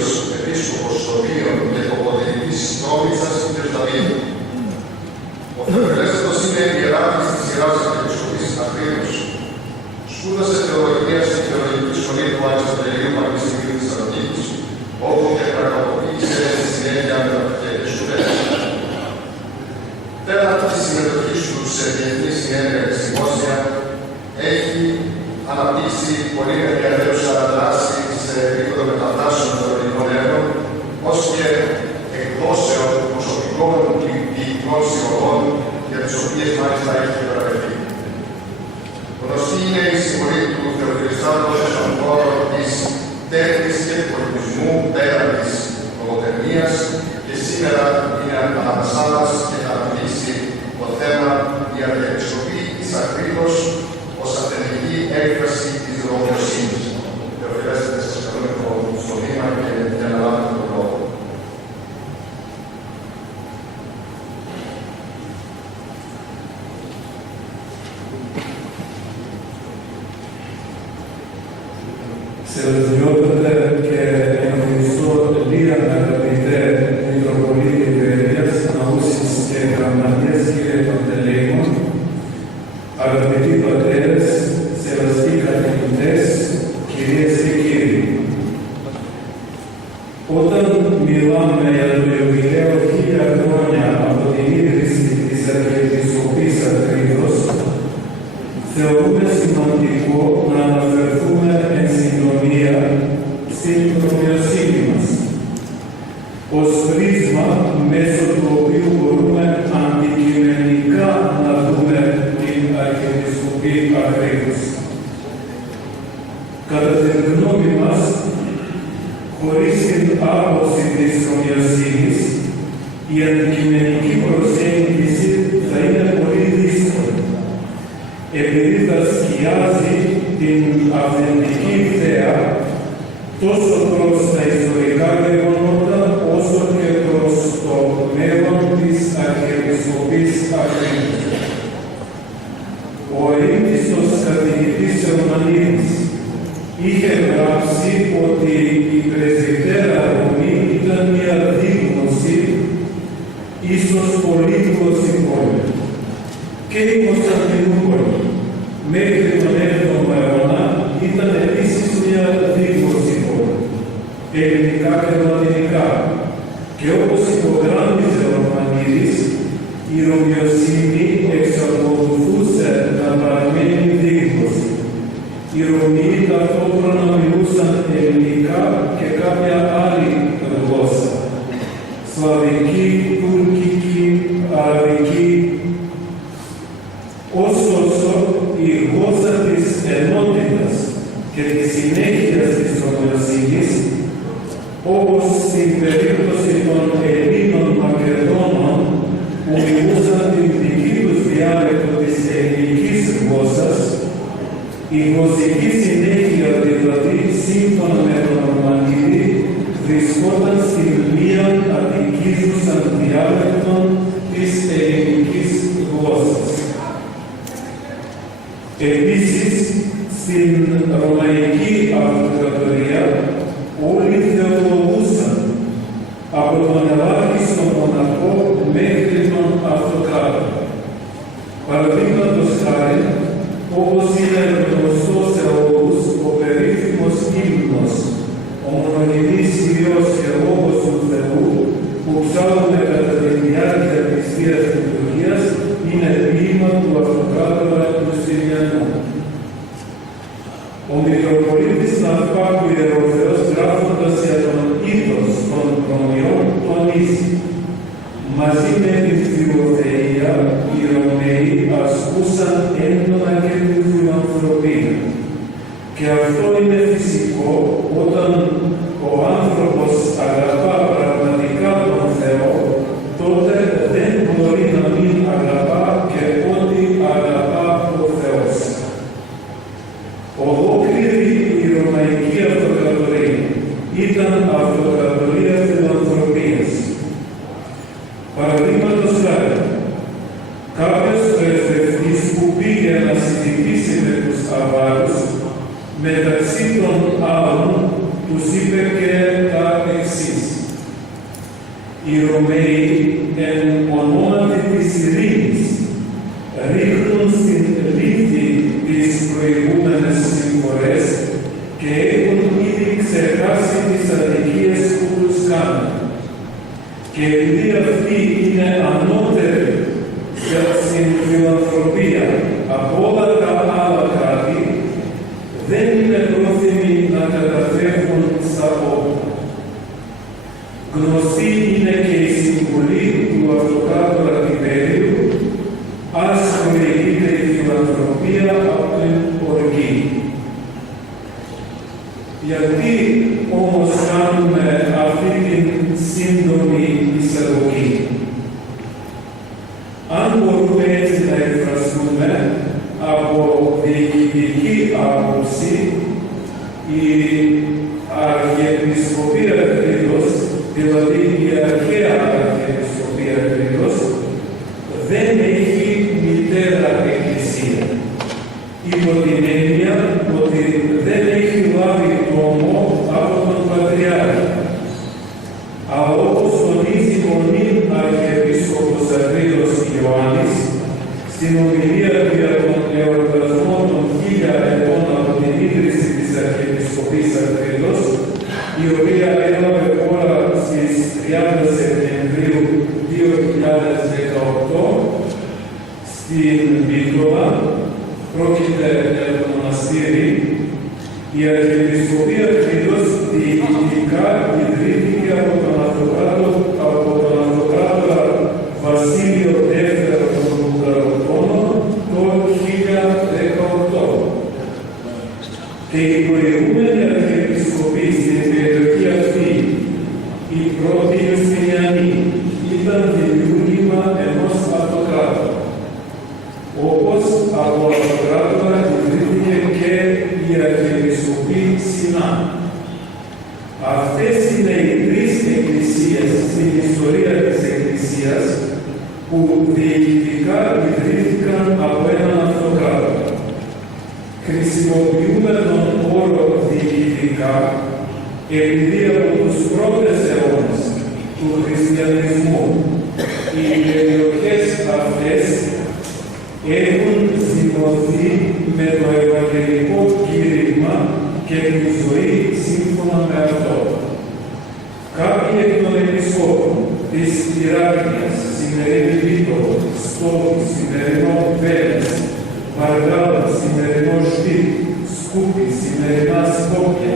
Κύριος Επίσκοπος Σωτήρων και Τοποδηλητής Νόμιτσας κ. Δαβίδου. Ο Θεοφιλέστατος είναι ιεράρχης της Ιεράς Αρχιεπισκοπής Αθήνος. Σπούδασε θεολογία στη Θεολογική Σχολή του Αριστοτελείου Πανεπιστημίου της Θεσσαλονίκης, όπου και πραγματοποίησε στη συνέχεια μεταπτυχιακές σπουδές. Πέρα από τη συμμετοχή του σε διεθνή συνέδρια και συμπόσια, έχει αναπτύξει πολύ ενδιαφέρουσα δράση σε επίπεδο μεταφράσεων θεωρητικών έργων, ως και εκδόσεων προσωπικών ποιητικών συλλογών, για τις οποίες μάλιστα έχει βραβευτεί. Γνωστή είναι η συμβολή του Θεοφιλιστάτος στον χώρο της τέχνης και του πολιτισμού πέραν της λογοτεχνίας και σήμερα είναι ανάμεσά μας και θα αναπτύξει το θέμα η Αρχιεπισκοπή της Ακρίτος ως αυθεντική έκφραση της λογοδοσίας. Θεοφιλέστατε, σας καλούμε στο βήμα και να λάβετε τον λόγο. Σεβασμιότατε και ευχαριστώ λίγα αγαπητέ Μητροπολίτη Βερίας, Ναούσης και Γραμματείας κύριε Παντελεήμων, αγαπητοί πατέρες, σεβαστοί καθηγητές, κυρίες και κύριοι. Όταν μιλάμε για το ιουβιλέο 1000 χρόνια από την ίδρυση της Αρχιεπισκοπής Ακρίτος, θεωρούμε σημαντικό να αναφερθούμε εν συντομία στην προμοιοσύνη μας, ως πρίσμα μέσω του οποίου μπορούμε αντικειμενικά να δούμε την Αρχιεπισκοπή Ακρίτος. Κατά την γνώμη μας, χωρίς την άποψη της προμοιοσύνης, η αντικειμενική προσέγγιση θα είναι πολύ δύσκολη, επειδή θα σκιάζει την αυθεντική ιδέα τόσο προς τα ιστορικά γεγονότα, όσο και προς το μέλλον της Αρχιεπισκοπής Ακρίτος. Ο έντιστος καθηγητής Ερμανίδης είχε γράψει ότι η πρεσβυτέρα Ρωμή ήταν μια δίγνωση, ίσως πολύγλωση πόλη. Και η Κωνσταντινούπολη, μέχρι τον 7ο αιώνα, ήταν επίσης μια δίγνωση πόλη, ελληνικά και λατινικά. Και όπως υπογράμμιζε ο Ρωμανίδης, η Ρωμιοσύνη εξακολουθούσε να παραμένει δίγνωση. Οι Ρωμιοί ταυτόχρονα μιλούσαν ελληνικά και κάποια άλλη γλώσσα. Σλαβική, τουρκική, αραβική. Ωστόσο, η γλώσσα της ενότητας και της συνέχειας της Ρωμιοσύνης, όπως στην περίπτωση των Ελλήνων Μακεδόνων, που μιλούσαν την δική τους διάλεκτο της ελληνικής γλώσσας, η γλωσσική συνέχεια, δηλαδή σύμφωνα με τον Ρωμανίδη, βρισκόταν στην μία αδικίζουσαν διάλεκτο της ελληνικής γλώσσας. Επίσης, στην Ρωμαϊκή Αυτοκρατορία όλοι θεολογούσαν, από τον ελάχιστο μοναχό μέχρι τον αυτοκράτορα. Παραδείγματος χάρη, όπως είναι γνωστό σε όλους, ο περίφημος ύμνος «Ο μονογενής Υιός και Λόγος του Θεού» που ψάλλουμε κατά τη διάρκεια της Θείας Λειτουργίας είναι ποίημα του αυτοκράτορα Ιουστινιανού. Ο Μητροπολίτης Ναυπάκου Ιερόθεος, γράφοντας για τον είδος των προμοιών, τονίζει: μαζί με την φιλοθεία, οι Ρωμαίοι ασκούσαν έντονα και την φιλανθρωπία. Και αυτό είναι φυσικό όταν ο άνθρωπος αγαπά πραγματικά τον Θεό, τότε δεν μπορεί να μην αγαπά και ό,τι αγαπά ο Θεός. Ολόκληρη η Ρωμαϊκή Αυτοκρατορία ήταν αυτοκρατορία φιλανθρωπίας. Παραδείγματος χάρη, κάποιος πρεσβευτής που πήγε να συζητήσει με τους Αβάρους, μεταξύ των άλλων τους είπε και τα Ρωμαίοι εν ονόματι της ειρήνης ρίχνουν στην λύθη τις προηγούμενες συμφορές και έχουν ήδη ξεχάσει τις αδικίες που τους κάνουν. Και επειδή αυτοί είναι ανώτεροι στην φιλανθρωπία από όλα τα άλλα κράτη, δεν είναι πρόθυμοι να καταφεύγουν στα όπλα. Γνωστή είναι και η συμβουλή του αυτοκράτορα Τιβέριου, ας προηγείται η φιλανθρωπία από την οργή. Γιατί όμως κάνουμε αυτή την σύντομη εισαγωγή? Αν μπορούμε έτσι να εκφραστούμε, από διοικητική άποψη, η Αρχιεπισκοπία Κρήτος, δηλαδή η αρχαία Αρχιεπισκοπία Κρήτος, δεν έχει μητέρα εκκλησία. Υπό την έννοια ότι δεν έχει λάβει τόμο από τον Πατριάρχη. Αλλά όπως τονίζει ο νυν Αρχιεπίσκοπος Ακρίτος Ιωάννης, στην ομιλία του για τον εορτασμό των 1000 ετών από την ίδρυση της Αρχιεπισκοπής Ακρίτος, η οποία έλαβε χώρα στις 30 Σεπτεμβρίου 2018 στην Βίκολα, πρόκειται για το μοναστήρι, η Αρχιεπισκοπία Κρήτος διοικητικά ιδρύθηκε από τον Αυτοκράτορα Βασίλειο δεύτερο των Βουλγαροτώνων το 1018. Και η προηγούμενη Αρχιεπισκοπή στην περιοχή αυτή, η πρώτη Ιουστινιανή, ήταν δημιούργημα ενός αυτοκράτορα. Όπως από αυτοκράτορα ιδρύθηκε και η Αρχιεπισκοπή Σινά. Αυτές είναι οι τρεις εκκλησίες στην ιστορία της Εκκλησίας που διοικητικά ιδρύθηκαν από έναν αυτοκράτορα. Χρησιμοποιούμε τον όρο διοικητικά επειδή από τους πρώτες αιώνες του χριστιανισμού οι περιοχές αυτές έχουν ζυμωθεί με το ευαγγελικό κήρυγμα και τη ζωή σύμφωνα με αυτό. Κάποιοι εκ των επισκόπων της Ηράκλειας, σημερινή Βίκολο, Στόχη, σημερινό Βέλες, Βαργάλα, σημερινό Σπίτι, Σκούπι, σημερινά Σκόπια,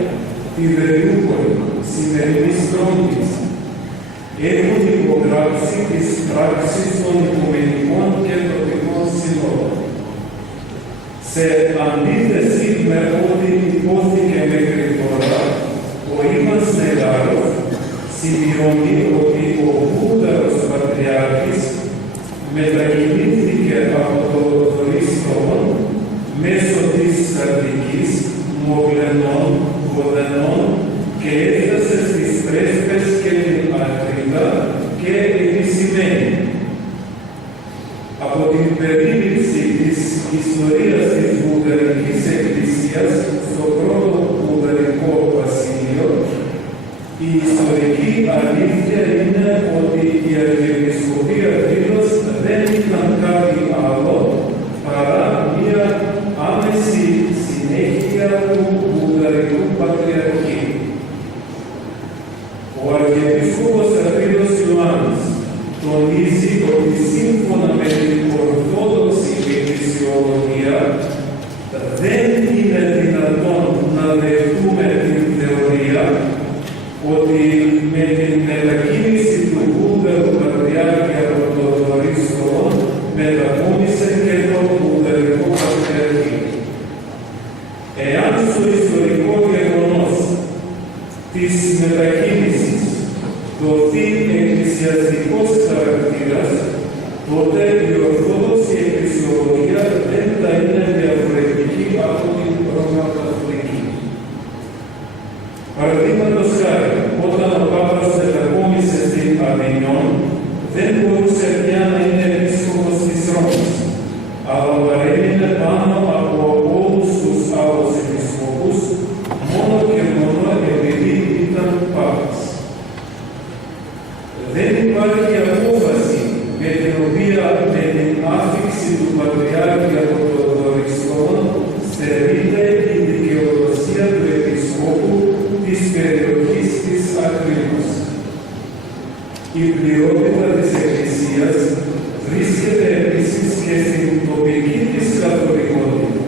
Τιβεριούπολη, σημερινή Στρόγγης, έχουν υπογράψει τις πράξεις των οικουμενικών και τοπικών συνόδων. Σε αντίθεση με ό,τι υπόθηκε μέχρι τώρα, ο Ήμας Μεγάρος σημειώνει ότι ο Βούλγαρος Πατριάρχης μετακινήθηκε από το Δωρίστρον μέσω της Χαρτικής, Μογλενών, Βοδενών και έφτασε στις Πρέσπες και την Ακρίδα και επισημαίνει. Από την περίληψη της ιστορίας της Βουλγαρικής Εκκλησίας στο πρώτο Βουλγαρικό Βασίλειο, η ιστορική αλήθεια είναι ότι η Αρχιεπισκοπία Κρήτος δεν ήταν κάτι άλλο παρά μία άμεση συνέχεια του Βουλγαρικού Πατριαρχείου. Ο Αρχιεπίσκοπος Ακρίτος Ιωάννης τονίζει ότι σύμφωνα με την ορθόδοξη εκκλησιολογία δεν είναι δυνατόν να δεχτούμε την θεωρία ότι με την μετακίνηση του Βούλγαρου Πατριάρχη από το Δωρίστρον μετακόμισε και το Βουλγαρικό Πατριαρχείο. Εάν στο ιστορικό γεγονός της μετακίνησης δοθεί εκκλησιαστικός χαρακτήρας, τότε η ορθόδοξη εκκλησιολογία δεν θα είναι διαφορετική από την Ρωμακαθολική. Παραδείγματος χάρη, όταν ο Πάπας μετακόμισε στην Αβινιόν, δεν μπορούσε πια να είναι επίσκοπος της Ρώμης, αλλά παρέμεινε πάνω από όλους τους άλλους επισκοπούς, μόνο και μόνο επειδή ήταν Πάπας. Δεν υπάρχει Η πλειότητα της Εκκλησίας βρίσκεται επίσης και στην τοπική της καθολικότητα,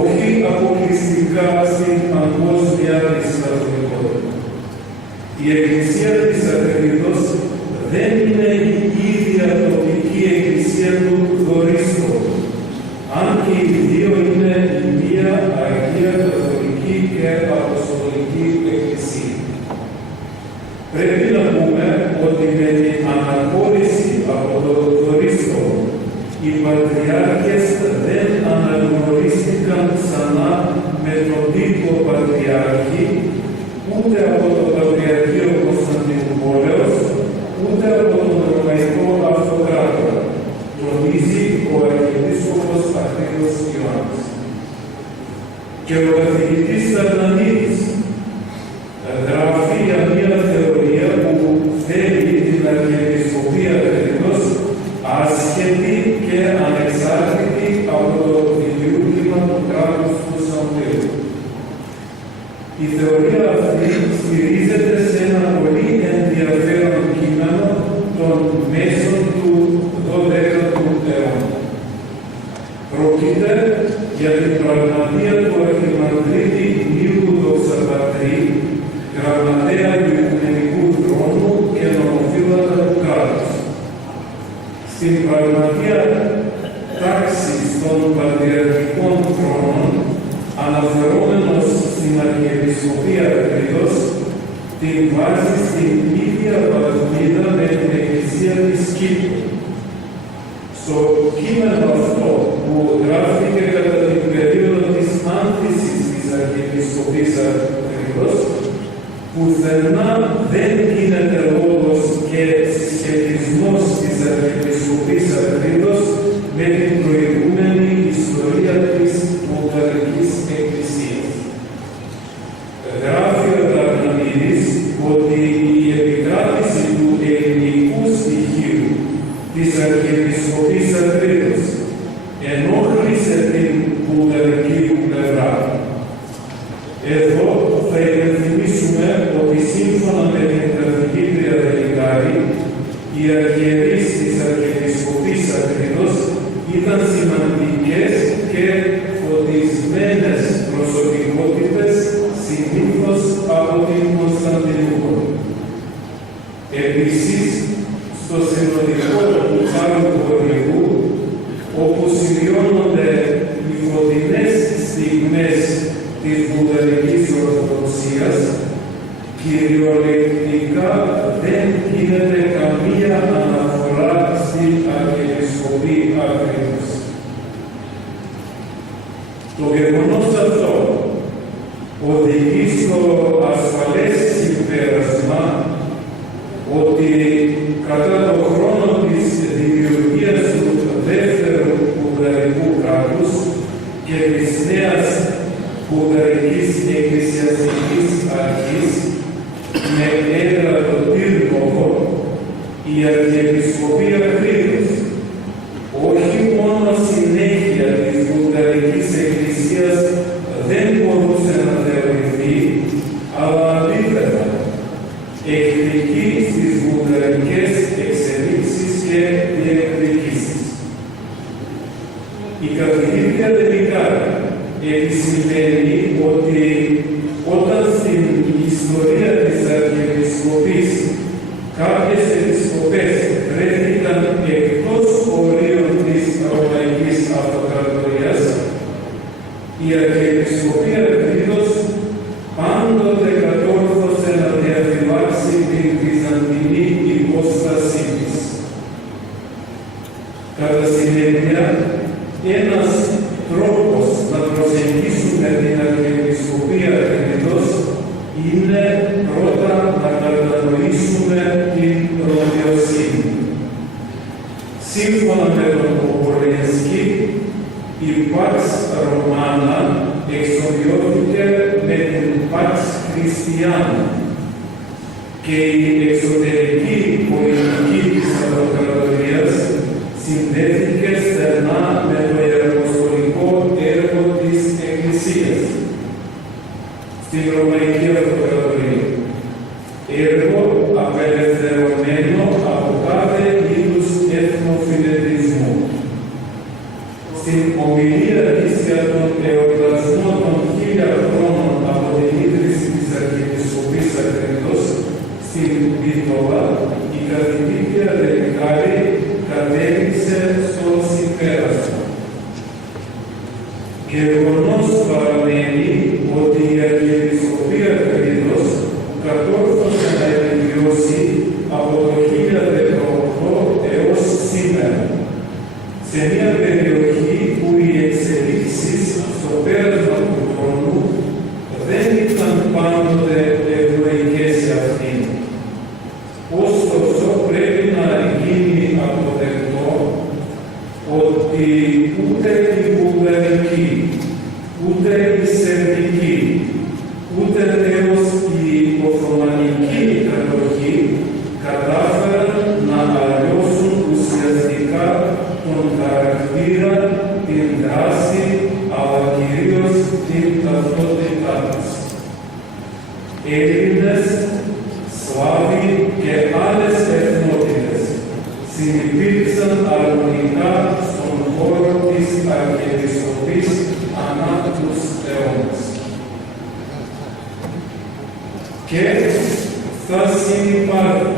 όχι αποκλειστικά στην παγκόσμια της καθολικότητα. Η Εκκλησία της Ατρίδος δεν είναι η ίδια τοπική Εκκλησία του Δωρίστου, αν και οι δύο είναι η μία Αγία Καθολική και Αποστολική Εκκλησία. Πρέπει να πούμε ότι με την αναχώρηση από το Δωρίστο, οι Πατριάρχες δεν αναγνωρίστηκαν ξανά με τον τίτλο Πατριάρχη, ούτε από το Πατριαρχείο Κωνσταντινούπολεως, ούτε από τον Ρωμαϊκό Αυτοκράτορα, τονίζει ο Αρχιεπίσκοπος Ατρίδος Ιωάννης. Και ο καθηγητής Ταρνανίδης γράφει για μια θεωρία που θέλει την Αρχιεπισκοπία Ατρίδος άσχετη και ανεξάρτητη από το δημιούργημα του κράτους του Σαμβρίου. Η θεωρία αυτή στηρίζεται σε ένα πολύ ενδιαφέρον κείμενο των μέσων του 12ου αιώνα. Πρόκειται για την πραγματεία του Αρχιμανδρίτη Νίκου Δοξαπατρί, γραμματέα του Οικουμενικού Θρόνου και νομοφύλακα του κράτους. Στην πραγματεία τάξη των πατριαρχικών θρόνων, αναφερόμενος στην Αρχιεπισκοπία Ατρίδος, την βάζει στην ίδια βαθμίδα με την Εκκλησία της Κύπρου. Στο κείμενο αυτό, που γράφηκε κατά την περίοδο της άνθησης της Αρχιεπισκοπής Ατρίδος, πουθενά δεν γίνεται λόγος και συσχετισμός της Αρχιεπισκοπής Ατρίδος με την προηγούμενη ιστορία της Βουλγαρικής Εκκλησίας. Γράφει ο Ταρνανίδης ότι η επικράτηση του ελληνικού στοιχείου της Αρχιεπισκοπής Ατρίδος ενόχλησε την βουλγαρική πλευρά. Εδώ θα υπενθυμίσουμε ότι σύμφωνα με την καθηγήτρια Δελικάρη, οι αρχιερείς της Αρχιεπισκοπής Ατρίδος ήταν σημαντικές και φωτισμένες προσωπικότητες, συνήθως από την Κωνσταντινούπολη. Επίσης, στο συνοδικό του Τσάρου Χωρικού, όπου σημειώνονται οι φωτεινές στιγμές της βουλγαρικής Ορθοδοξίας, κυριολεκτικά δεν γίνεται καμία αναφορά στην Αρχιεπισκοπή Ατρίδος. Το γεγονός αυτό οδηγεί στο ασφαλές συμπέρασμα ότι κατά τον χρόνο της δημιουργίας του δεύτερου βουλγαρικού κράτους και της νέας βουλγαρικής εκκλησιαστικής αρχής με έδρα το Τύρνοβο, η Αρχιεπισκοπία Ατρίδος όχι μόνο συνέχεια της βουλγαρικής εκκλησίας δεν μπορούσε να θεωρηθεί, αλλά αντίθετα εκδικεί στις βουλγαρικές εξελίξεις και διεκδικήσεις. Η καθηγήτρια Δελικάρη επισημαίνει ότι όταν στην ιστορία της Αρχιεπισκοπής κάποιες επισκοπές βρέθηκαν εκτός ορίων της Ρωμαϊκής Αυτοκρατορίας, η Αρχιεπισκοπία Ατρίδος πάντοτε κατόρθωσε να διαφυλάξει την βυζαντινή υπόστασή της. Κατά συνέπεια, ένας τρόπος να προσεγγίσουμε την Αρχιεπισκοπία Ατρίδος είναι πρώτα να κατανοήσουμε την Ρωμαιοσύνη. Σύμφωνα με τον Ποπολενσκή, η Pax Romana εξομοιώθηκε με την Pax Christiana και η εξωτερική πολιτική της Αυτοκρατορίας συνδέθηκε στενά με το ιεραποστολικό έργο της Εκκλησίας στην Ρωμαϊκή Αυτοκρατορία. Έργο απελευθερωμένο Γεγονός παραμένει ότι η Αρχιεπισκοπία Κρήτος κατόρθωσε να επιβιώσει από το 1018 έως σήμερα, σε μια περιοχή που οι εξελίξεις στο πέρασμα του χρόνου δεν ήταν πάντοτε ευνοϊκές σε αυτήν. Ωστόσο, πρέπει να γίνει αποδεκτό ότι ούτε η Βουλγαρική, ούτε η Σερβική, ούτε τέλος η Οθωμανική κατοχή κατάφεραν να αλλοιώσουν ουσιαστικά τον χαρακτήρα, την δράση, αλλά κυρίως την ταυτότητά της. Έλληνες, Σλάβοι και άλλες εθνότητες συνυπήρξαν αρμονικά στον χώρο της Αρχιεπισκοπής ανά τους αιώνες. Και θα συνυπάρχουν